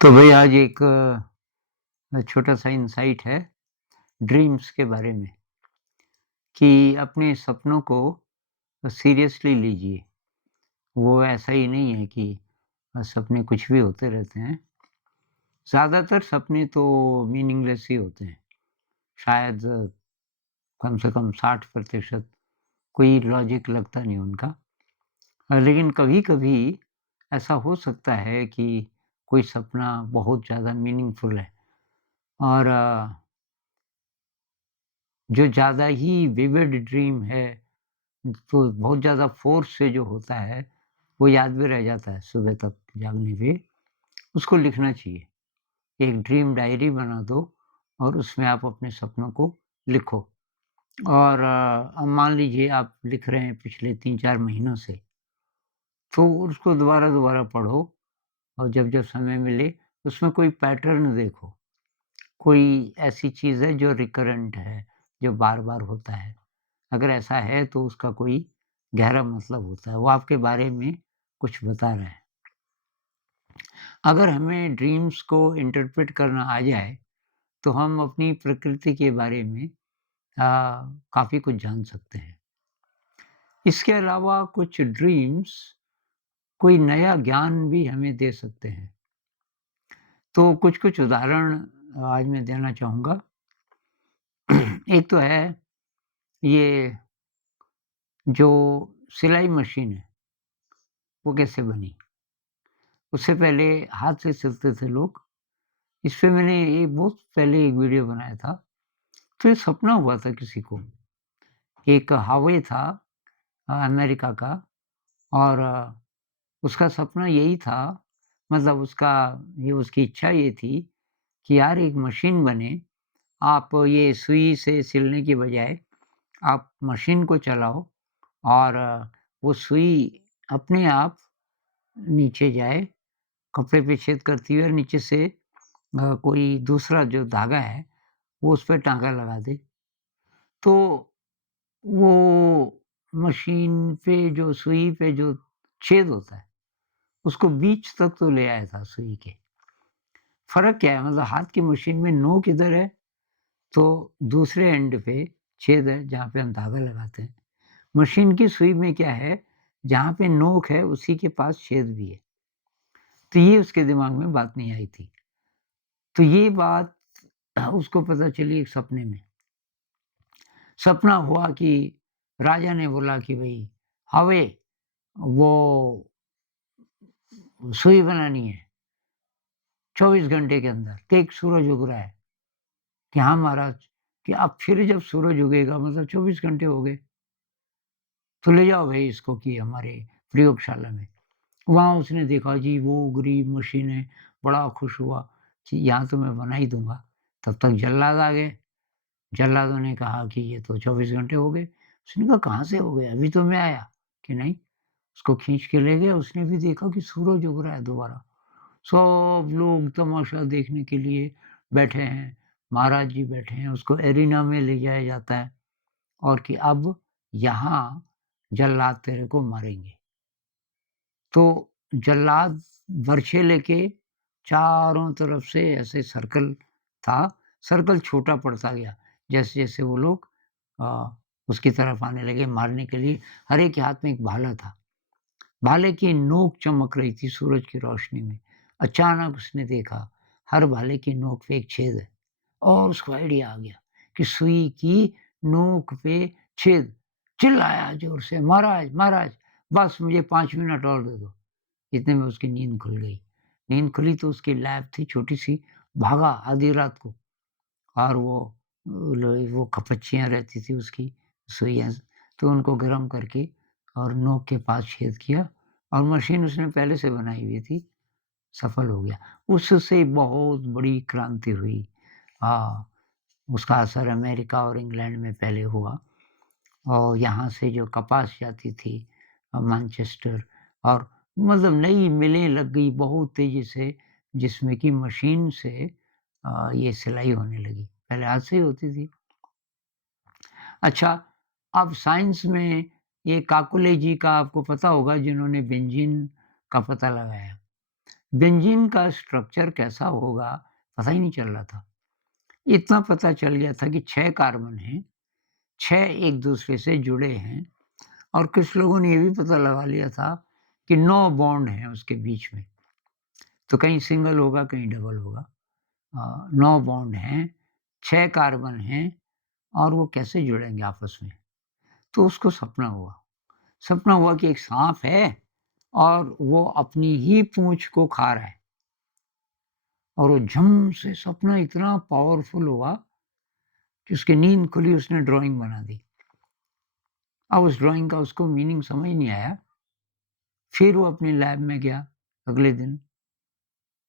तो भई आज एक छोटा-सा इनसाइट है ड्रीम्स के बारे में कि अपने सपनों को सीरियसली लीजिए। वो ऐसा ही नहीं है कि सपने कुछ भी होते रहते हैं। ज़्यादातर सपने तो मीनिंगलेस ही होते हैं। शायद कम से कम 60% कोई लॉजिक लगता नहीं उनका। लेकिन कभी-कभी ऐसा हो सकता है कि कोई सपना बहुत ज़्यादा मीनिंगफुल है और जो ज़्यादा ही विविड ड्रीम है, तो बहुत ज़्यादा फ़ोर्स से जो होता है, वो याद भी रह जाता है सुबह तक जागने पे, उसको लिखना चाहिए। एक ड्रीम डायरी बना दो और उसमें आप अपने सपनों को लिखो और अब मान लीजिए आप लिख रहे हैं पिछले 3-4 महीनों से, तो उसको दोबारा-दोबारा पढ़ो और जब-जब समय मिले, उसमें कोई पैटर्न देखो। कोई ऐसी चीज़ है जो रिकरेंट है, जो बार-बार होता है। अगर ऐसा है तो उसका कोई गहरा मतलब होता है, वो आपके बारे में कुछ बता रहा है। अगर हमें ड्रीम्स को इंटरप्रेट करना आ जाए, तो हम अपनी प्रकृति के बारे में काफ़ी कुछ जान सकते हैं। इसके अलावा कुछ ड्रीम्स कोई नया ज्ञान भी हमें दे सकते हैं। तो कुछ-कुछ उदाहरण आज मैं देना चाहूँगा। एक तो है ये जो सिलाई मशीन है, वो कैसे बनी? उससे पहले हाथ से सिलते थे लोग। इस पे मैंने ये बहुत पहले एक वीडियो बनाया था। तो ये सपना हुआ था किसी को। एक हाईवे था अमेरिका का और उसका सपना यही था मतलब उसकी इच्छा ये थी कि यार एक मशीन बने। आप ये सुई से सिलने की बजाय आप मशीन को चलाओ और वो सुई अपने आप नीचे जाए, कपड़े पे छेद करती हुई और नीचे से कोई दूसरा जो धागा है, वो उस पे टाँका लगा दे। तो वो मशीन पे जो सुई पे जो छेद होता है, उसको बीच तक तो ले आया था सुई के। फ़र्क क्या है मतलब हाथ की मशीन में नोक इधर है, तो दूसरे एंड पे छेद है जहाँ पे हम धागा लगाते हैं। मशीन की सुई में क्या है, जहाँ पे नोक है उसी के पास छेद भी है। तो ये उसके दिमाग में बात नहीं आई थी। तो ये बात उसको पता चली एक सपने में। सपना हुआ कि राजा ने बोला कि भई हावे वो सुई बनानी है 24 घंटे के अंदर, तेज सूरज उग रहा है। कि हाँ महाराज, कि अब फिर जब सूरज उगेगा मतलब 24 घंटे हो गए, तो ले जाओ भई इसको कि हमारे प्रयोगशाला में। वहाँ उसने देखा जी वो उग रही मशीनें, बड़ा खुश हुआ कि यहाँ तो मैं बना ही दूँगा। तब तक जल्लाद आ गए। जल्लादों ने कहा कि ये तो 24 घंटे हो गए। उसने कहा कहाँ से हो गए? अभी तो मैं आया। कि नहीं, उसको खींच के ले गए। उसने भी देखा कि सूरज उग रहा है दोबारा। सब लोग तमाशा देखने के लिए बैठे हैं। महाराज जी बैठे हैं, उसको एरिना में ले जाया जाता है और कि अब यहाँ जल्लाद तेरे को मारेंगे। तो जल्लाद बर्छी लेके चारों तरफ से ऐसे सर्कल था, सर्कल छोटा पड़ता गया, जैसे-जैसे वो लोग अ, उसकी तरफ आने लगे मारने के लिए। हर एक के हाथ में एक भाला था। भाले की नोक चमक रही थी सूरज की रोशनी में। अचानक उसने देखा, हर भाले की नोक पे एक छेद है और उसको आइडिया आ गया कि सुई की नोक पे छेद। चिल्लाया ज़ोर से, "महाराज, महाराज, बस मुझे 5 मिनट और दे दो।" इतने में उसकी नींद खुल गई। नींद खुली तो उसकी लैब थी छोटी-सी, भागा आधी रात को और वो कपच्चियाँ रहती थी उसकी सुइयाँ, तो उनको गरम करके और नोक के पास छेद किया और मशीन उसने पहले से बनाई हुई थी, सफल हो गया। उससे बहुत बड़ी क्रांति हुई। हाँ, उसका असर अमेरिका और इंग्लैंड में पहले हुआ और यहाँ से जो कपास जाती थी मैनचेस्टर और मतलब नई मिलें लग गई बहुत तेज़ी से, जिसमें कि मशीन से ये सिलाई होने लगी। पहले हाथ से ही होती थी। अच्छा, अब साइंस में ये काकुले जी का आपको पता होगा जिन्होंने बेंजीन का पता लगाया। बेंजीन का स्ट्रक्चर कैसा होगा, पता ही नहीं चल रहा था। इतना पता चल गया था कि 6 कार्बन हैं, 6 एक-दूसरे से जुड़े हैं और कुछ लोगों ने ये भी पता लगा लिया था कि 9 बॉन्ड हैं उसके बीच में। तो कहीं सिंगल होगा, कहीं डबल होगा। 9 बॉन्ड हैं, 6 कार्बन हैं और वो कैसे जुड़ेंगे आपस में? तो उसको सपना हुआ। सपना हुआ कि एक साँप है और वो अपनी ही पूँछ को खा रहा है और वो झम से सपना इतना पावरफुल हुआ कि उसकी नींद खुली, उसने ड्राइंग बना दी। अब उस ड्राइंग का उसको मीनिंग समझ नहीं आया। फिर वो अपनी लैब में गया अगले दिन।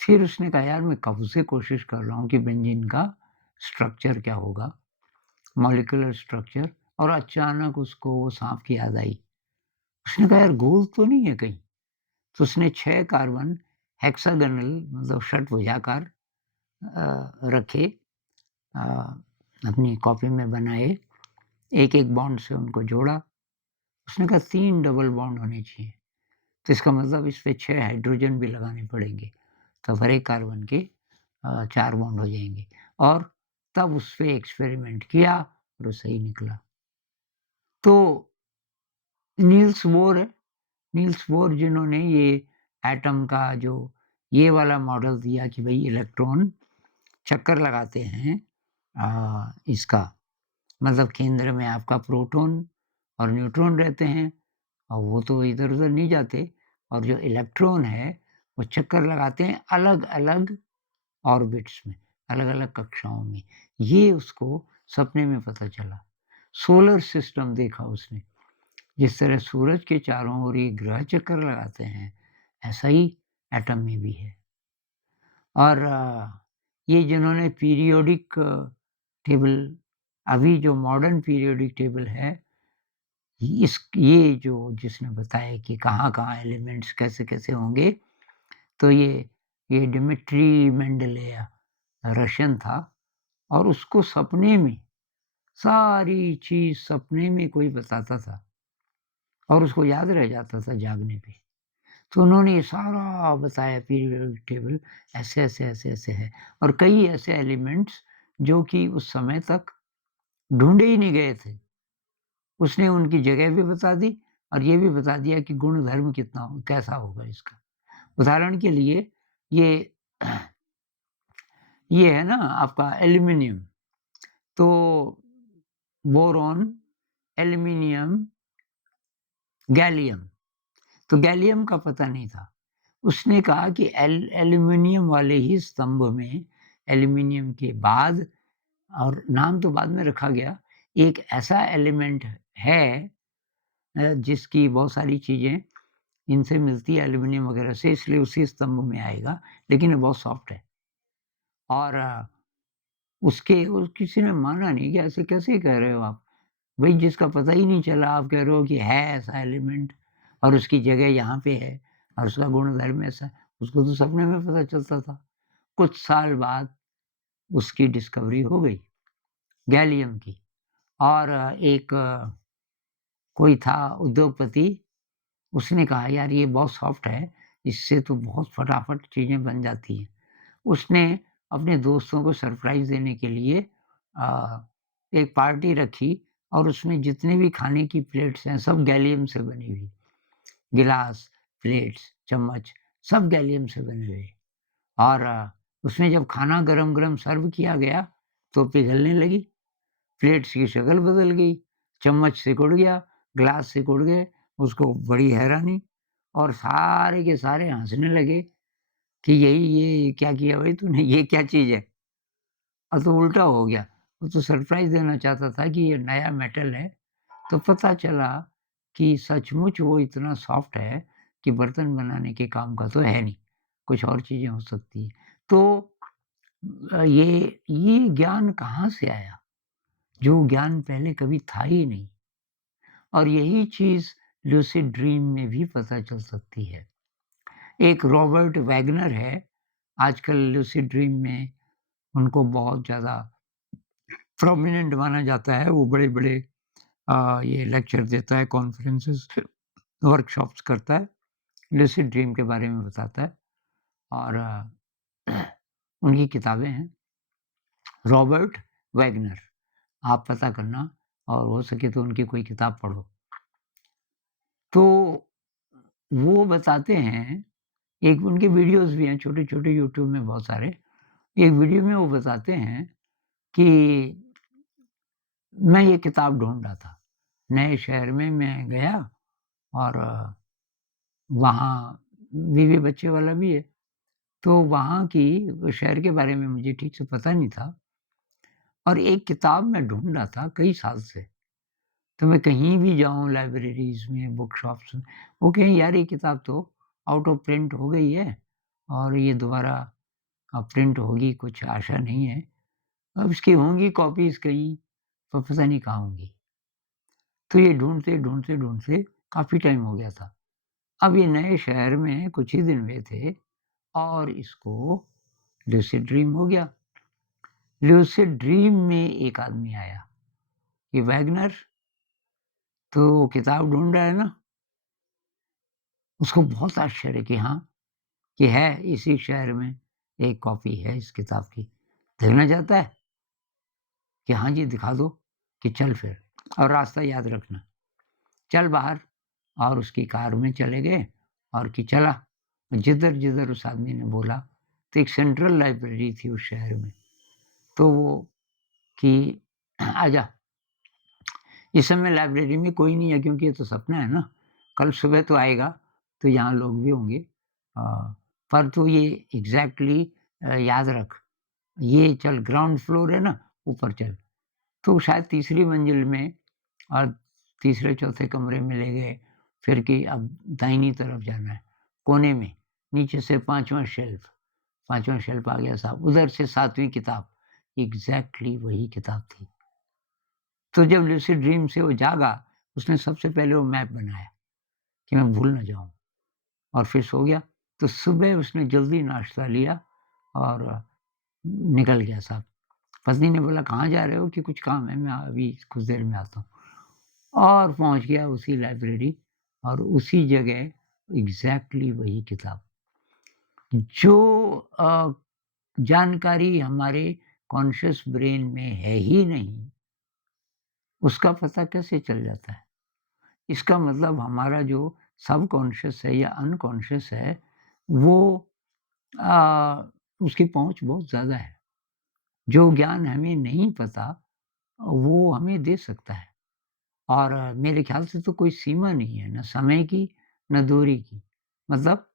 फिर उसने कहा, "यार, मैं कब से कोशिश कर रहा हूँ कि बेंजीन का स्ट्रक्चर क्या होगा, मॉलिक्यूलर स्ट्रक्चर।" और अचानक उसको वो साँप की याद आई। उसने कहा, "यार, गोल तो नहीं है कहीं?" तो उसने 6 कार्बन हेक्सागोनल मतलब षटभुजाकार रखे, अ, अपनी कॉपी में बनाए, एक-एक बॉन्ड से उनको जोड़ा। उसने कहा 3 डबल बॉन्ड होने चाहिए। तो इसका मतलब इस पे 6 हाइड्रोजन भी लगाने पड़ेंगे, तब हर एक कार्बन के 4 बॉन्ड हो जाएँगे और तब उस पे एक्सपेरिमेंट किया और वो सही निकला। तो नील्स बोर है, नील्स बोर जिन्होंने ये एटम का जो ये वाला मॉडल दिया कि भई इलेक्ट्रॉन चक्कर लगाते हैं इसका मतलब केंद्र में आपका प्रोटॉन और न्यूट्रॉन रहते हैं और वो तो इधर-उधर नहीं जाते और जो इलेक्ट्रॉन है, वो चक्कर लगाते हैं अलग-अलग ऑर्बिट्स में, अलग-अलग कक्षाओं में। ये उसको सपने में पता चला। सोलर सिस्टम देखा उसने, जिस तरह सूरज के चारों ओर ये ग्रह चक्कर लगाते हैं, ऐसा ही एटम में भी है। और ये जिन्होंने पीरियोडिक टेबल अभी जो मॉडर्न पीरियोडिक टेबल है, ये जो जिसने बताया कि कहाँ-कहाँ एलिमेंट्स कैसे-कैसे होंगे, तो ये डिमिट्री मेंडेलिया रशियन था और उसको सपने में, सारी चीज़ सपने में कोई बताता था और उसको याद रह जाता था जागने पे। तो उन्होंने ये सारा बताया पीरियोडिक टेबल ऐसे-ऐसे, ऐसे-ऐसे है और कई ऐसे एलिमेंट्स जो कि उस समय तक ढूँढे ही नहीं गए थे। उसने उनकी जगह भी बता दी और ये भी बता दिया कि गुण-धर्म कैसा होगा इसका। उदाहरण के लिए ये ये है ना आपका एल्यूमीनियम, तो बोरॉन, एल्यूमीनियम, गैलियम, तो गैलियम का पता नहीं था। उसने कहा कि एल्यूमीनियम वाले ही स्तंभ में एल्यूमीनियम के बाद और नाम तो बाद में रखा गया, एक ऐसा एलिमेंट है जिसकी बहुत सारी चीज़ें इनसे मिलती है एल्यूमीनियम वगैरह से इसलिए उसी स्तंभ में आएगा, लेकिन ये बहुत सॉफ्ट है। और उसके उस किसी ने माना नहीं कि ऐसे कैसे कह रहे हो आप? भई जिसका पता ही नहीं चला आप कह रहे हो कि है ऐसा एलिमेंट और उसकी जगह यहाँ पे है और उसका गुण-धर्म ऐसा है, उसको तो सपने में पता चलता था। कुछ साल बाद उसकी डिस्कवरी हो गई, गैलियम की और एक कोई था उद्योगपति, उसने कहा यार ये बहुत सॉफ्ट है, इससे तो बहुत फटाफट चीज़ें बन जाती हैं। उसने अपने दोस्तों को सरप्राइज़ देने के लिए एक पार्टी रखी और उसमें जितने भी खाने की प्लेट्स हैं, सब गैलियम से बनी हुई। गिलास, प्लेट्स, चम्मच सब गैलियम से बने हुए और उसमें जब खाना गरम-गरम सर्व किया गया, तो पिघलने लगी, प्लेट्स की शक्ल बदल गई, चम्मच सिकुड़ गया, ग्लास सिकुड़ गए, उसको बड़ी हैरानी और सारे के सारे हँसने लगे कि यही ये क्या किया भाई तूने, ये क्या चीज़ है? अब तो उल्टा हो गया। वो तो सरप्राइज़ देना चाहता था कि ये नया मेटल है, तो पता चला कि सचमुच वो इतना सॉफ्ट है कि बर्तन बनाने के काम का तो है नहीं, कुछ और चीज़ें हो सकती हैं। तो ये ज्ञान कहाँ से आया? जो ज्ञान पहले कभी था ही नहीं और यही चीज़ लूसिड ड्रीम में भी पता चल सकती है। एक रॉबर्ट वैगनर है, आजकल लूसिड ड्रीम में उनको बहुत ज़्यादा प्रोमिनेंट माना जाता है, वो बड़े-बड़े ये लेक्चर देता है, कॉन्फ्रेंसेस, वर्कशॉप्स करता है, लूसिड ड्रीम के बारे में बताता है और उनकी किताबें हैं, रॉबर्ट वैगनर। आप पता करना और हो सके तो उनकी कोई किताब पढ़ो। तो वो बताते हैं, एक उनके वीडियोज़ भी हैं छोटे-छोटे यूट्यूब में बहुत सारे। एक वीडियो में वो बताते हैं कि मैं ये किताब ढूँढ रहा था। नए शहर में मैं गया और वहाँ बीवी-बच्चे वाला भी है। तो वहाँ की शहर के बारे में मुझे ठीक से पता नहीं था और एक किताब मैं ढूँढ रहा था कई साल से। तो मैं कहीं भी जाऊँ लाइब्रेरीज़ में, बुक शॉप्स में, वो कहें यार ये किताब तो आउट ऑफ प्रिंट हो गई है और ये दोबारा प्रिंट होगी कुछ आशा नहीं है। अब इसकी होंगी कॉपीज़ कहीं, पर पता नहीं कहाँ होंगी। तो ये ढूँढते काफ़ी टाइम हो गया था। अब ये नए शहर में कुछ ही दिन हुए थे और इसको लूसिड ड्रीम हो गया। लूसिड ड्रीम में एक आदमी आया कि वैगनर तो वो किताब ढूँढ रहा है ना? उसको बहुत आश्चर्य कि हाँ, कि है इसी शहर में एक कॉपी है इस किताब की। देखना चाहता है? कि हाँ जी, दिखा दो। कि चल फिर और रास्ता याद रखना। चल बाहर और उसकी कार में चले गए और कि चला। जिधर-जिधर उस आदमी ने बोला, तो एक सेंट्रल लाइब्रेरी थी उस शहर में। तो वो कि आजा, इस समय लाइब्रेरी में कोई नहीं है क्योंकि ये तो सपना है ना। कल सुबह तो आएगा, तो यहाँ लोग भी होंगे। पर तू ये एग्ज़ैक्टली याद रख, ये चल ग्राउंड फ्लोर है ना, ऊपर चल। तो शायद तीसरी मंजिल में और तीसरे-चौथे कमरे में ले गए, फिर कि अब दाहिनी तरफ जाना है, कोने में, नीचे से 5वाँ शेल्फ आ गया साहब, उधर से 7वीं किताब, एग्ज़ैक्टली वही किताब थी। तो जब लूसिड ड्रीम से वो जागा, उसने सबसे पहले वो मैप बनाया कि मैं भूल ना जाऊँ और फिर सो गया। तो सुबह उसने जल्दी नाश्ता लिया और निकल गया साहब। पत्नी ने बोला, "कहाँ जा रहे हो?" कि कुछ काम है, मैं अभी कुछ देर में आता हूँ। और पहुँच गया उसी लाइब्रेरी और उसी जगह एग्ज़ैक्टली वही किताब। जो जानकारी हमारे कॉन्शियस ब्रेन में है ही नहीं, उसका पता कैसे चल जाता है? इसका मतलब हमारा जो सबकॉन्शियस है या अनकॉन्शियस है, वो उसकी पहुँच बहुत ज़्यादा है। जो ज्ञान हमें नहीं पता, वो हमें दे सकता है। और मेरे ख़्याल से तो कोई सीमा नहीं है, ना समय की, ना दूरी की। मतलब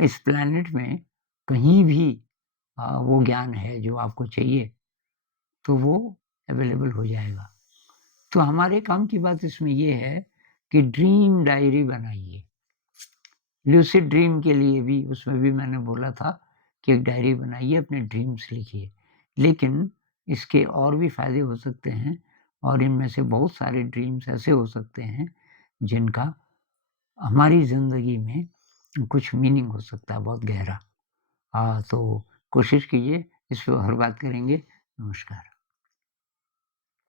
इस प्लैनेट में कहीं भी वो ज्ञान है जो आपको चाहिए, तो वो अवेलेबल हो जाएगा। तो हमारे काम की बात इसमें ये है कि ड्रीम डायरी बनाइए। लूसिड ड्रीम के लिए भी उसमें भी मैंने बोला था कि एक डायरी बनाइए, अपने ड्रीम्स लिखिए। लेकिन इसके और भी फ़ायदे हो सकते हैं और इनमें से बहुत सारे ड्रीम्स ऐसे हो सकते हैं, जिनका हमारी ज़िंदगी में कुछ मीनिंग हो सकता है बहुत गहरा। तो कोशिश कीजिए, इस पे और बात करेंगे। नमस्कार।